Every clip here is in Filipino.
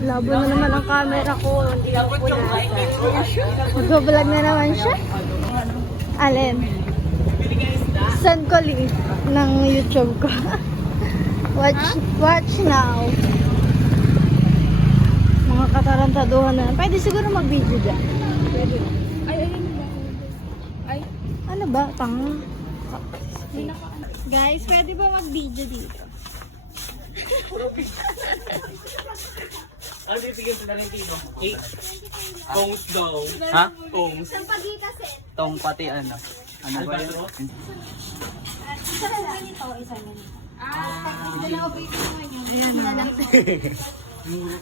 Labo na naman ang camera ko. Hindi ko po nasa. Mag-vlog na naman siya. Alin? Send ko link ng YouTube ko. Watch now. Mga katarantaduhan na. Pwede siguro mag-video dyan. Pwede. Ay. Ano ba? Tanga. Guys, pwede ba mag-video dito? Ano titigil sa daling tino? Tongs daw. Ha? Tongs. Tong pati ano. Ano ba yun? Isa na lang ito, isa na ito. Isa na ako ito naman yun. Ayan na.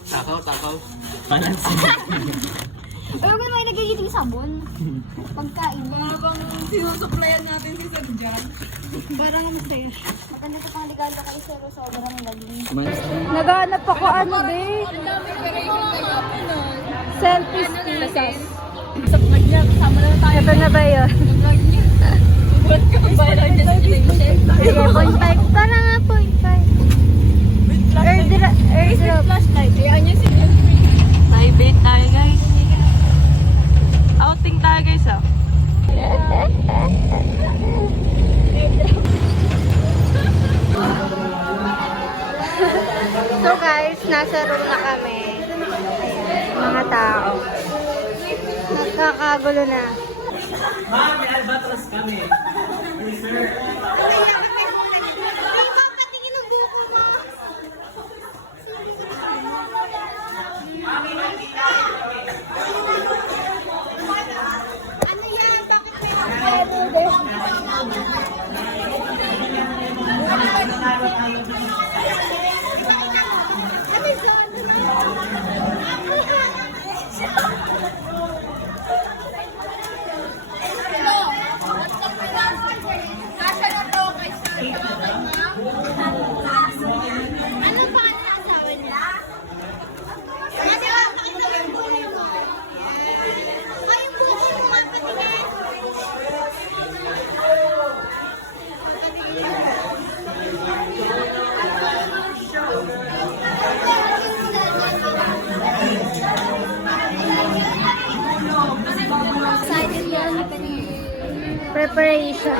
Takaw. Panansin. Pero kung may nagiging sabon, pagkain. Habang sinusuklayan natin si Sir Jan. Parang masaya. Maganda sa pangligalo kay Sir sobrang laging. Naghanap ako ano be? Ang dami variation kay Gapo nun. Selfie stickers. Sa vlog niya, kasama na tayo. Ito na ba yun? Sa vlog niya. Bulat ka ang viral niya sa station. Sige, 0.5. Tara nga, 0.5. Airdrop. Flashlight. Hayaan niya si Live bait tayo guys. Outing tayo guys oh. So guys, nasa room na kami. Ayan, mga tao. Nagkakagulo na. Ma'am, may albatros kami. Sir. Preparation.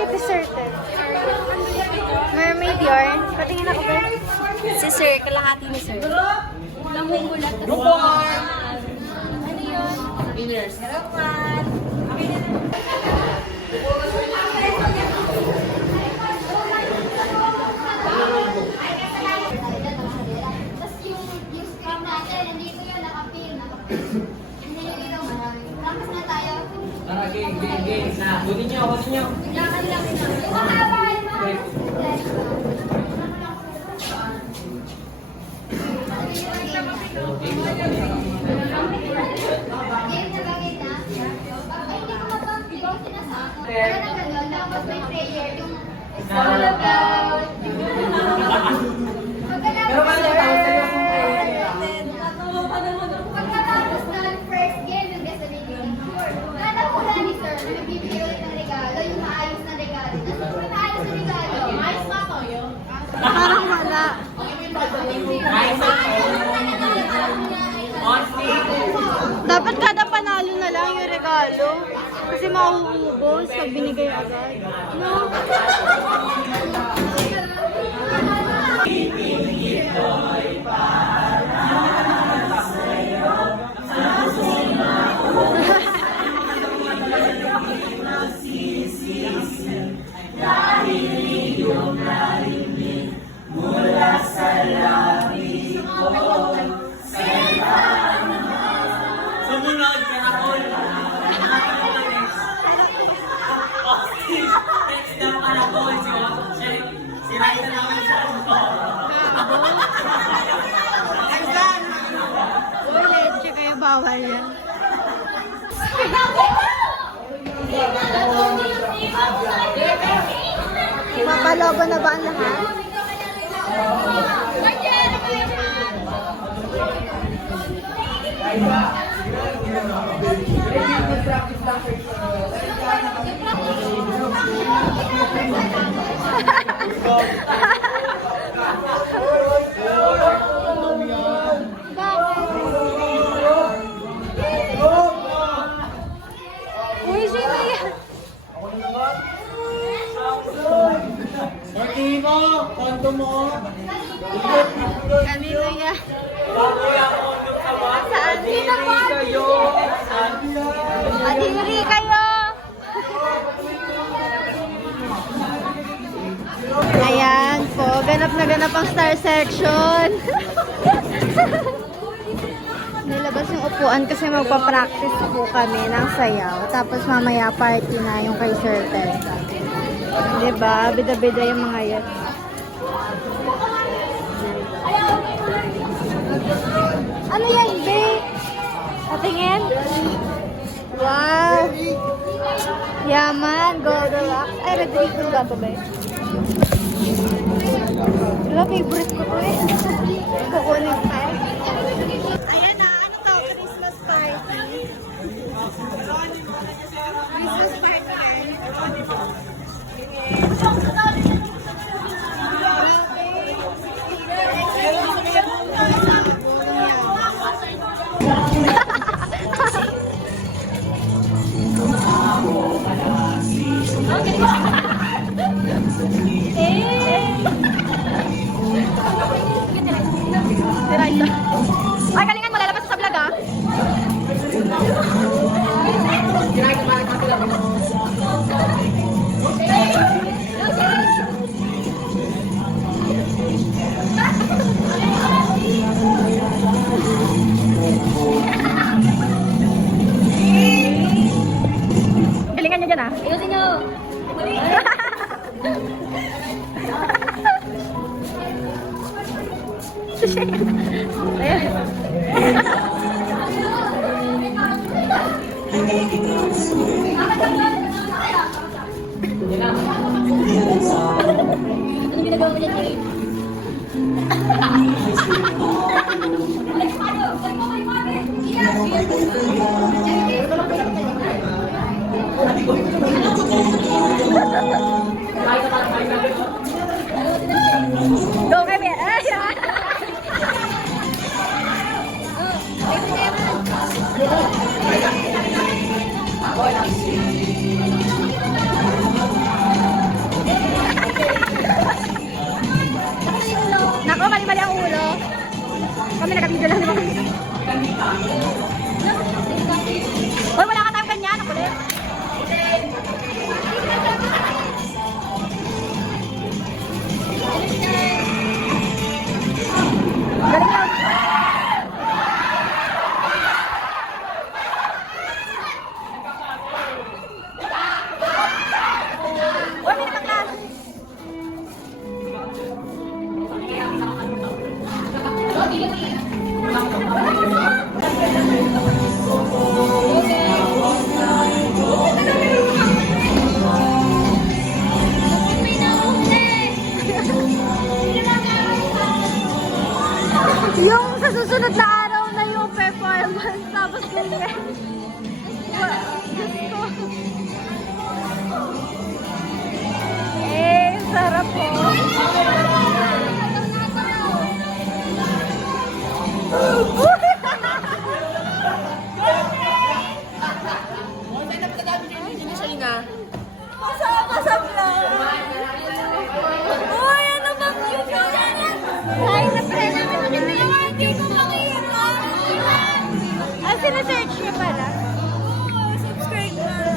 Kaya certain. Mermaid yarn. Patingin ako ba? Si Sir, kalahati ni Sir. Namumulat na ano yun? Winners. Tapos yung scrum natin, nandito yun, nakapin. Tapos na tayo. Tara, game. Na, kunin niyo. Lakad lang ito. Mahaba. Tapos may prayer yung it's all about you. Pagkatapos ng first game, yung guest video, alam ko na ni Sir na nagbibigay ulit ng regalo, yung maayos na regalo. Tapos yung maayos na regalo, maayos pa ako yun. Parang wala. Dapat kada panalo na lang yung regalo. Kasi mauubos pag binigay agad. No? Sumunod ka na all. Daw ka na all. Si Raisa naman sa ko. Uy, leche kayo, bawal yan. Papalobo na ba ang lahat? niya. Saan? Madiri kayo! Ayan po, ganap na ganap ang star section. Nilabas yung upuan kasi magpa-practice po kami ng sayaw. Tapos mamaya party na yung kay Sir Ted. Diba? Bida-bida yung mga yan. Ano yan, be? Patingin? Wow! Yaman, Goldilocks. Ay, red ribbon ba ito, be? Wala, favorite ko to eh. Kukunin ka eh. Ayan na, ano to? Christmas party. Christmas party. Ay, galingan mo, lalabas sa vlog ah. Galingan nyo dyan ah. Ayusin nyo. Go kami. Nako, mali-mali ang ulo. Kami nag-video lang naman. Hoy, wala ka tayong ganyan. Ako ulit. Galing lang. Hoy, may nakaklas. Yung sa susunod na araw na yung performance, tapos ganyan. Eh, sarap po. Kasama sa vlog. Uy, ano ba cute yan? Ay, na-try namin ito nila yung hindi ko makita. Ah, sinasearch niya pala. Oo, subscribe na.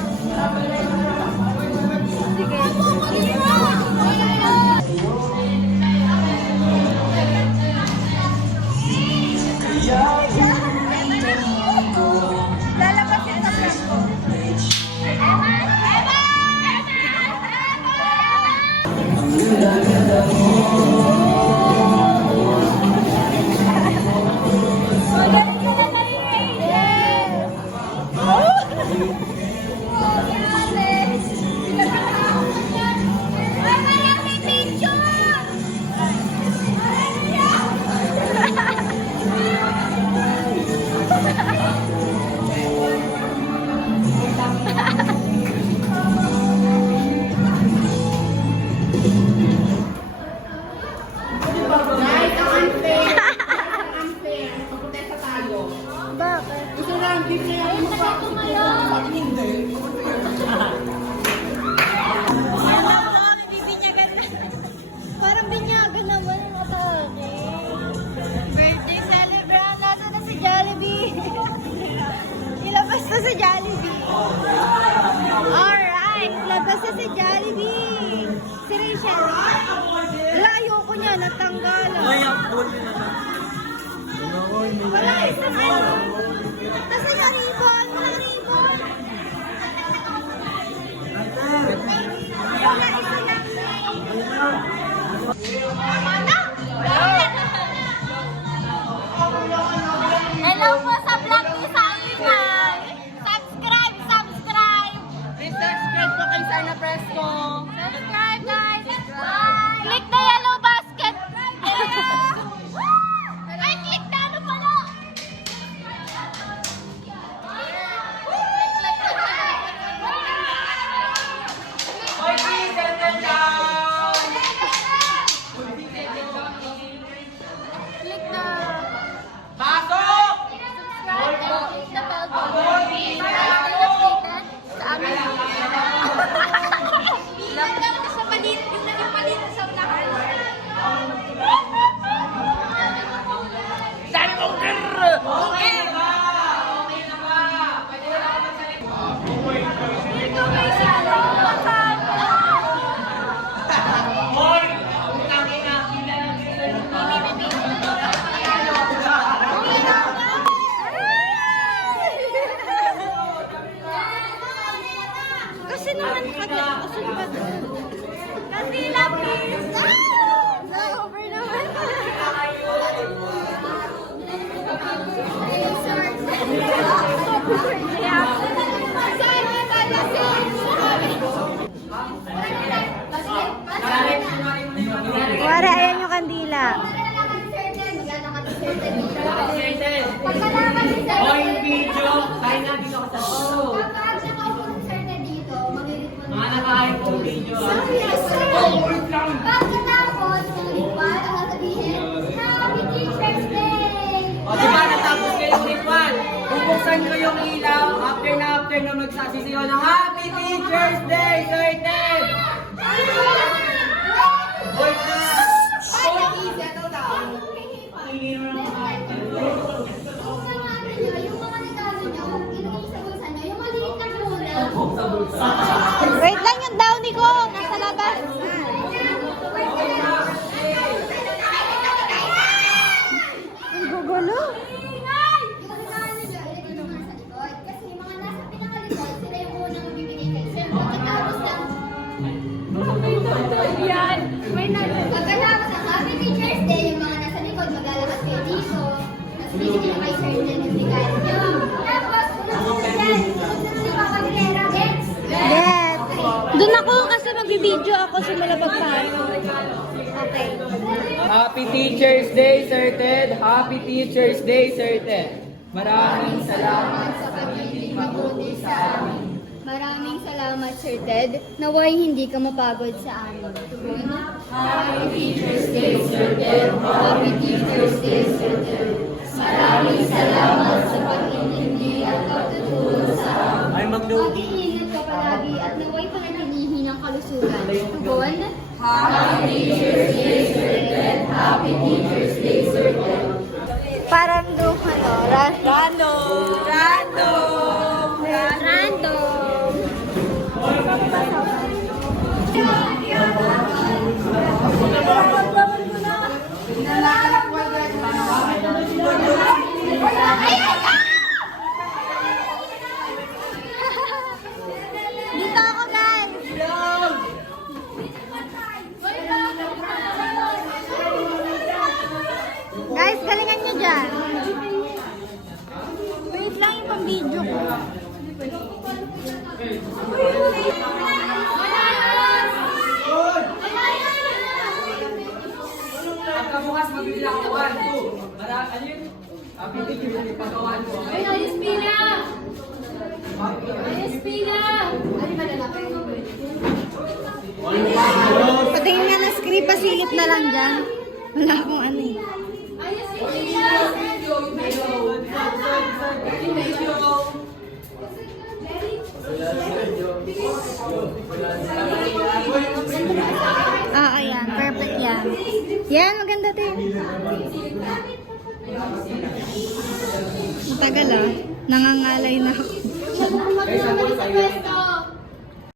Sige. Lalabas yun sa vlog ko. Parang binyagan naman ang atake. kasi si Jollibee. Si Rachel. Wala, ayoko niya. Natanggal. Wala isang ano. Kasi na ribbon. Wala ribbon. Wala isa lang. Hello po sa vlog ni Samingan. Subscribe, subscribe. Please subscribe po kay Sarna Fresco. Subscribe guys. Click the yellow basket. Ay, click the ano pala. Click the Pasok! subscribe and click the bell button para stay updated sa amin. Lang naman sa palit, yung naging palit sa unahan. Sabi mo, grrr! Okay! Ikaw guys, ano? What's up? Hoy! Utang ina, kila ng Kasi naman kasi ba doon? Kasi lapis! Na-over naman. Wala, ayan yung kandila. Pagkalaman ni Sir Hoy, video! Kain natin ako sa show! Pagkalaman ako ni Sir dito, mag-edit mo Mga nakain ko video. Pagkatapos ng lipat, ang sasabihin, Happy Teacher's Day! O, diba natapos kayo yung ritual? Bubuksan ko yung ilaw after na magsasisigaw ng Happy Teacher's Day, Sir Ted! Hoy, Wait lang yung downy ko. Nasa labas. Ang gugulo. Pagkatapos ng Happy Teacher's Day, yung mga nasa likod, maglalakad kayo dito. Tapos bibigyan na kay Sir Jen yung regalo nyo. Tapos, gets? Yes. Doon ako kasi magbibideo ako simula pagpasok. Okay. Happy Teacher's Day, Sir Ted! Happy Teacher's Day, Sir Ted! Maraming salamat sa pagiging mabuti sa amin. Maraming salamat, Sir Ted. Naway hindi ka mapagod sa amin. Happy Teacher's Day, Sir Ted. Happy Teacher's Day, Sir Ted. Maraming salamat sa pag-intindi at pagtutulong sa amin. Ay, mag-loading. Mag-iingat ka palagi at naway panatilihin ang kalusugan. Tugon. Happy Teacher's Day, Sir Ted. Happy Teacher's Day, Sir Ted. Parang doon, ano, Random! random. Dito ako, guys. Guys, galingan nyo dyan. Wait lang yung pang-video ko. Pagkabukas, magbibili ako ng 1, 2. Ano yun? Happy Teacher's Day, pagkawan ko. Ay, ayos pila! Ayos pila! Ay, malalaki. Patingin nga ng script, pasilip na lang dyan. Wala akong ano eh. Ayos pila! Ah, ayan. Perfect yan. Yan, maganda din. Ang tagal ah. Nangangalay na ako. Siya po pumatulong sa pwesto.